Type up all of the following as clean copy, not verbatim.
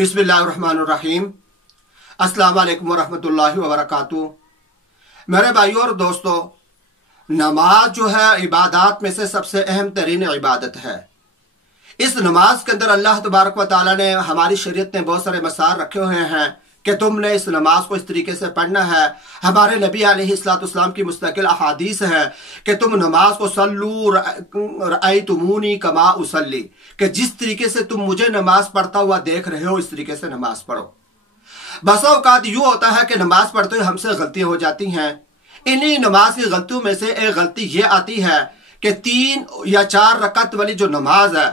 बिस्मिल्लाहिर्रहमानिर्रहीम। अस्सलाम वालेकुम वरहमतुल्लाहि वबरकातुहू। मेरे भाइयों और दोस्तों, नमाज जो है इबादत में से सबसे अहम तरीन इबादत है। इस नमाज के अंदर अल्लाह तबारक व तआला ने, हमारी शरीयत ने बहुत सारे मसाल रखे हुए हैं कि तुमने इस नमाज को इस तरीके से पढ़ना है। हमारे नबी अलैहिस्सलाम की मुस्तकिल अहादीस है कि तुम नमाज को सल्लू रअयतुमूनी कमा उसल्ली, कि जिस तरीके से तुम मुझे नमाज पढ़ता हुआ देख रहे हो इस तरीके से नमाज पढ़ो। बसा औकात यूँ होता है कि नमाज पढ़ते हुए हमसे गलतियां हो जाती हैं। इन्हीं नमाज की गलतियों में से एक गलती ये आती है कि 3 या 4 रकात वाली जो नमाज है,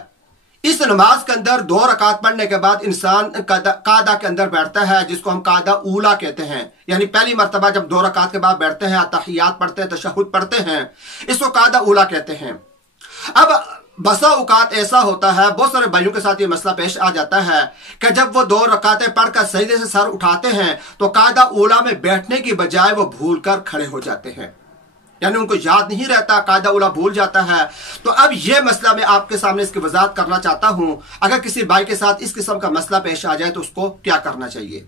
इस नमाज के अंदर 2 रकात पढ़ने के बाद इंसान कादा के अंदर बैठता है, जिसको हम कादा ऊला कहते हैं। यानी पहली मर्तबा जब 2 रकात के बाद बैठते हैं, तहियात पढ़ते हैं, तशहुद पढ़ते हैं, इसको कादा ऊला कहते हैं। अब बसा औकात ऐसा होता है, बहुत सारे भाइयों के साथ ये मसला पेश आ जाता है कि जब वो 2 रकातें पढ़कर सजदे से सर उठाते हैं तो कादा ऊला में बैठने की बजाय वो भूलकर खड़े हो जाते हैं, यानी उनको याद नहीं रहता, कायदा उला भूल जाता है। तो अब यह मसला मैं आपके सामने इसकी वजाहत करना चाहता हूं। अगर किसी भाई के साथ इस किस्म का मसला पेश आ जाए तो उसको क्या करना चाहिए।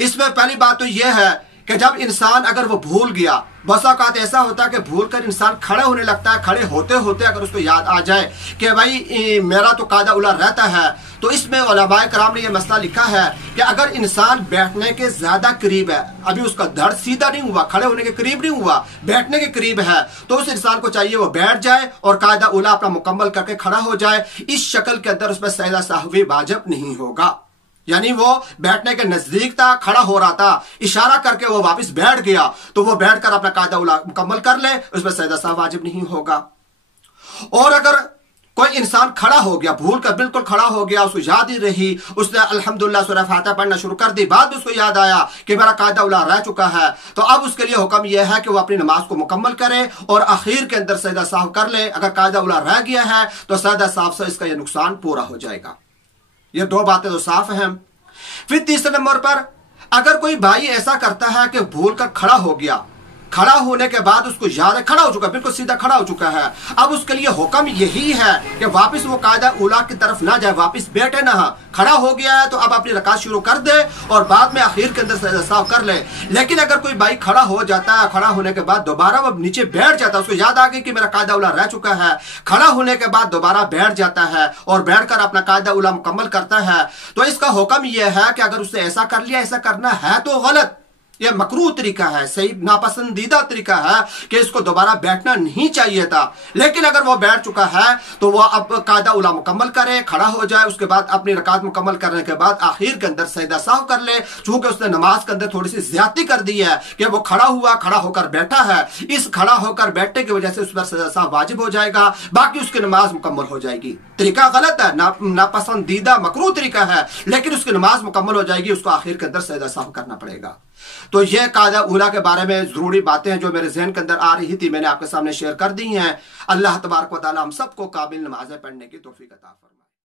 इसमें पहली बात तो यह है कि जब इंसान अगर वो भूल गया, बसा औकात ऐसा होता है कि भूल कर इंसान खड़े होने लगता है, खड़े होते होते अगर उसको याद आ जाए कि भाई मेरा तो कायदा उला रहता है, तो इसमें उलमाए कराम ने यह मसला लिखा है कि अगर इंसान बैठने के ज्यादा करीब है, अभी उसका धड़ सीधा नहीं हुआ, खड़े होने के करीब नहीं हुआ, बैठने के करीब है, तो उस इंसान को चाहिए वो बैठ जाए और कायदा उला अपना मुकम्मल करके खड़ा हो जाए। इस शक्ल के अंदर उसमें सजदा सहवी वाजिब नहीं होगा। यानी वो बैठने के नजदीक था, खड़ा हो रहा था, इशारा करके वो वापस बैठ गया, तो वो बैठकर अपना कायदा उला मुकम्मल कर ले, उसमें सजदा सहवी वाजिब नहीं होगा। और अगर कोई इंसान खड़ा हो गया, भूल कर बिल्कुल खड़ा हो गया, उसको याद ही रही, उसने अल्हम्दुलिल्लाह सूरह फातिहा पढ़ना शुरू कर दी, बाद में उसको याद आया कि मेरा कायदा उला रह चुका है, तो अब उसके लिए हुक्म यह है कि वो अपनी नमाज को मुकम्मल करे और आखिर के अंदर सजदा साफ कर ले। अगर कायदा उला रह गया है तो सजदा साफ से इसका यह नुकसान पूरा हो जाएगा। ये 2 बातें तो साफ हैं। फिर तीसरे नंबर पर अगर कोई भाई ऐसा करता है कि भूल कर खड़ा हो गया, खड़ा होने के बाद उसको याद है, खड़ा हो चुका, बिल्कुल सीधा खड़ा हो चुका है, अब उसके लिए हुक्म यही है कि वापस वो कायदा उला की तरफ ना जाए, वापस बैठे ना, खड़ा हो गया है तो अब अपनी रकात शुरू कर दे और बाद में आखिर के अंदर सजदा साफ कर ले। लेकिन अगर कोई भाई खड़ा हो जाता है, खड़ा होने के बाद दोबारा वो नीचे बैठ जाता है, उसको याद आ गई कि मेरा कायदा उला रह चुका है, खड़ा होने के बाद दोबारा बैठ जाता है और बैठकर अपना कायदा उला मुकम्मल करता है, तो इसका हुक्म यह है कि अगर उसने ऐसा कर लिया, ऐसा करना है तो गलत, यह मकरूह तरीका है, सही नापसंदीदा तरीका है कि इसको दोबारा बैठना नहीं चाहिए था। लेकिन अगर वो बैठ चुका है तो वो अब कायदा उला मुकम्मल करे, खड़ा हो जाए, उसके बाद अपनी रकात मुकम्मल करने के बाद आखिर के अंदर सजदा साफ कर ले। चूंकि उसने नमाज के अंदर थोड़ी सी ज्यादती कर दी है कि वो खड़ा हुआ, खड़ा होकर बैठा है, इस खड़ा होकर बैठने की वजह से उस पर सजदा साफ वाजिब हो जाएगा, बाकी उसकी नमाज मुकम्मल हो जाएगी। तरीका गलत है, नापसंदीदा मकरूह तरीका है, लेकिन उसकी नमाज मुकम्मल हो जाएगी, उसको आखिर के अंदर सजदा साफ करना पड़ेगा। तो यह कायदा उला के बारे में जरूरी बातें हैं जो मेरे ज़हन के अंदर आ रही थी, मैंने आपके सामने शेयर कर दी हैं। अल्लाह तबारक व तआला हम सबको काबिल नमाज़ें पढ़ने की तौफीक अता फरमाए।